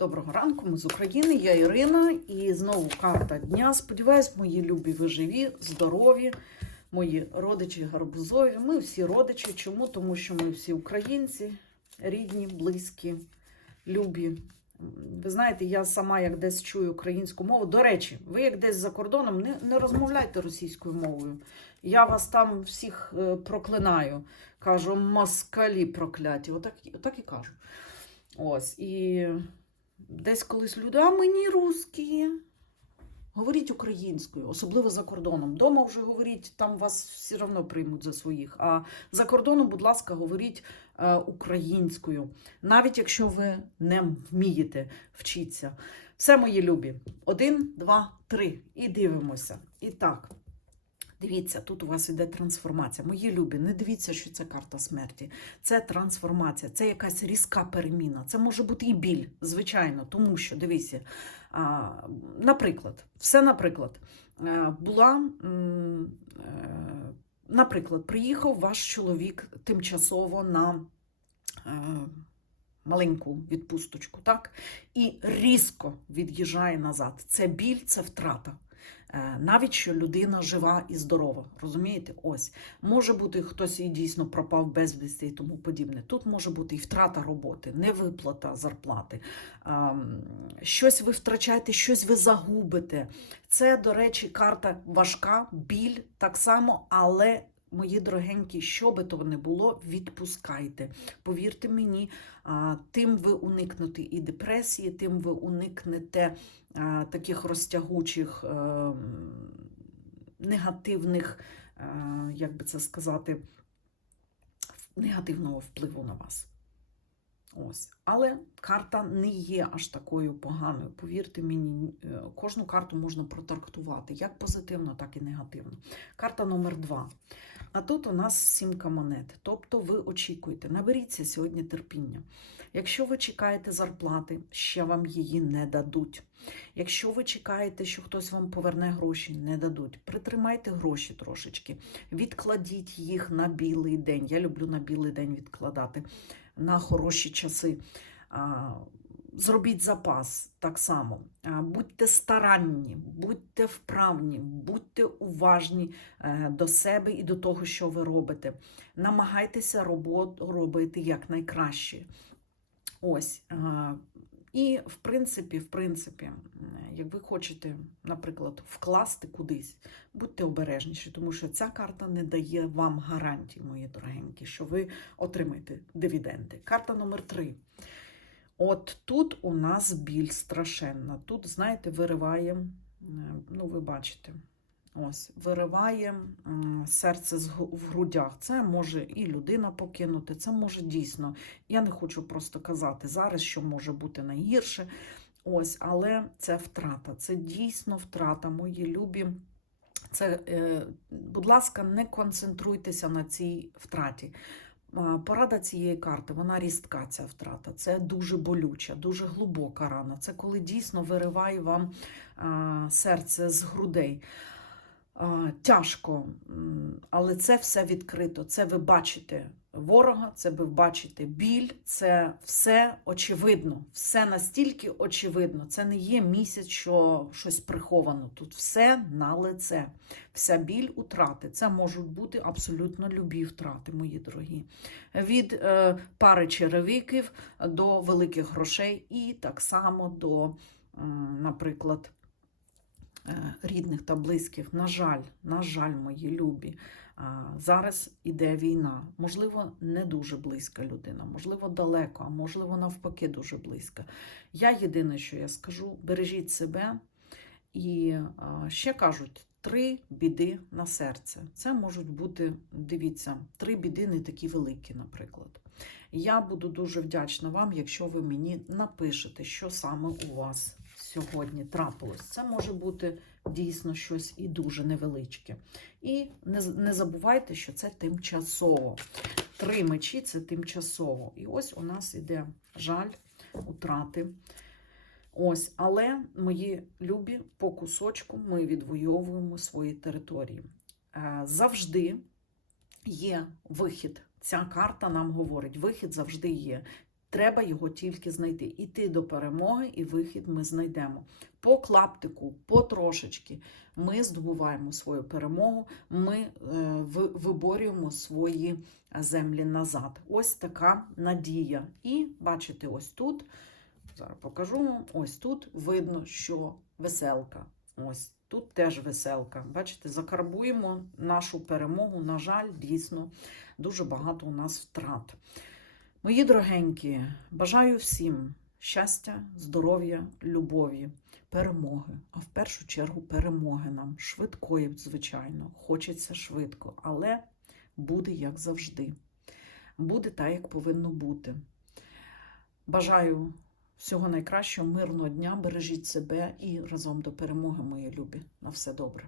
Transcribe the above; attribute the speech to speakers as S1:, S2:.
S1: Доброго ранку, ми з України, я Ірина, і знову карта дня. Сподіваюсь, мої любі, ви живі, здорові, мої родичі гарбузові. Ми всі родичі. Чому? Тому що ми всі українці, рідні, близькі, любі. Ви знаєте, я сама як десь чую українську мову. До речі, ви як десь за кордоном не, не розмовляйте російською мовою. Я вас там всіх е, проклинаю. Кажу, москалі прокляті. Отак, отак і кажу. Ось. І десь колись люди, а мені русські. Говоріть українською, особливо за кордоном. Дома вже говоріть, там вас все одно приймуть за своїх. А за кордоном, будь ласка, говоріть е, українською, навіть якщо ви не вмієте вчитися. Все, мої любі. Один, два, три. І дивимося. І так. Дивіться, тут у вас іде трансформація. Мої любі, не дивіться, що це карта смерті. Це трансформація, це якась різка переміна. Це може бути і біль, звичайно, тому що дивіться. Наприклад, все наприклад, е, була, е, наприклад, приїхав ваш чоловік тимчасово на е, маленьку відпусточку, так? І різко від'їжджає назад. Це біль, це втрата. Е, Навіть що людина жива і здорова, розумієте? Ось може бути хтось і дійсно пропав безвісти і тому подібне. Тут може бути і втрата роботи, невиплата зарплати, ем, щось ви втрачаєте, щось ви загубите. Це, до речі, карта важка, біль так само, але. Мої дорогенькі, що би то не було, відпускайте. Повірте мені, тим ви уникнете і депресії, тим ви уникнете таких розтягучих, е, негативних, е, як би це сказати, негативного впливу на вас. Ось. Але карта не є аж такою поганою. Повірте мені, е, кожну карту можна протрактувати як позитивно, так і негативно. Карта номер два. А тут у нас сімка монет. Тобто ви очікуєте, наберіться сьогодні терпіння. Якщо ви чекаєте зарплати, ще вам її не дадуть. Якщо ви чекаєте, що хтось вам поверне гроші, не дадуть. Притримайте гроші трошечки, відкладіть їх на білий день. Я люблю на білий день відкладати на хороші часи. Зробіть запас так само. Будьте старанні, будьте вправні, будьте уважні е, до себе і до того, що ви робите. Намагайтеся роботу робити якнайкраще. Ось. І, в принципі, в принципі, як ви хочете, наприклад, вкласти кудись, будьте обережніші, тому що ця карта не дає вам гарантій, мої дорогенькі, що ви отримаєте дивіденди. Карта номер три. От тут у нас біль страшенна. Тут, знаєте, вириває, е, ну, ви бачите, ось, вириває серце в грудях. Це може і людина покинути, це може дійсно. Я не хочу просто казати зараз, що може бути найгірше. Ось, але це втрата, це дійсно втрата, мої любі. Це, е, будь ласка, не концентруйтеся на цій втраті. Порада цієї карти, вона рістка, ця втрата. Це дуже болюча, дуже глибока рана. Це коли дійсно вириває вам серце з грудей. Тяжко, але це все відкрито. Це ви бачите ворога, це ви бачите біль, це все очевидно, все настільки очевидно. Це не є місяць, що щось приховано. Тут все на лице. Вся біль утрати. Це можуть бути абсолютно любі втрати, мої дорогі. Від е, пари черевиків до великих грошей, і так само до, м, наприклад, е, рідних та близьких. На жаль, на жаль, мої любі. Зараз іде війна. Можливо, не дуже близька людина, можливо, далеко, а можливо, навпаки, дуже близька. Я єдине, що я скажу: бережіть себе і ще кажуть. Три біди на серце. Це можуть бути, дивіться, три біди не такі великі, наприклад. Я буду дуже вдячна вам, якщо ви мені напишете, що саме у вас сьогодні трапилось. Це може бути дійсно щось і дуже невеличке. І не, забувайте, що це тимчасово. Три мечі це тимчасово. І ось у нас іде жаль, утрати. Ось, але мої любі по кусочку ми відвоюємо свої території. Е, Завжди є вихід. Ця карта нам говорить: вихід завжди є. Треба його тільки знайти. Іти до перемоги, і вихід ми знайдемо. По клаптику, потрошечки ми здобуваємо свою перемогу, ми е, виборюємо свої землі назад. Ось така надія. І бачите, ось тут, зараз покажу вам, ось тут видно, що веселка. Ось тут теж веселка. Бачите, закарбуємо нашу перемогу. На жаль, дійсно, дуже багато у нас втрат. Мої дорогенькі, бажаю всім щастя, здоров'я, любові, перемоги. А в першу чергу перемоги нам швидкої, звичайно. Хочеться швидко, але буде як завжди. Буде так, як повинно бути. Бажаю всього найкращого, мирного дня, бережіть себе і разом до перемоги, мої любі. На все добре.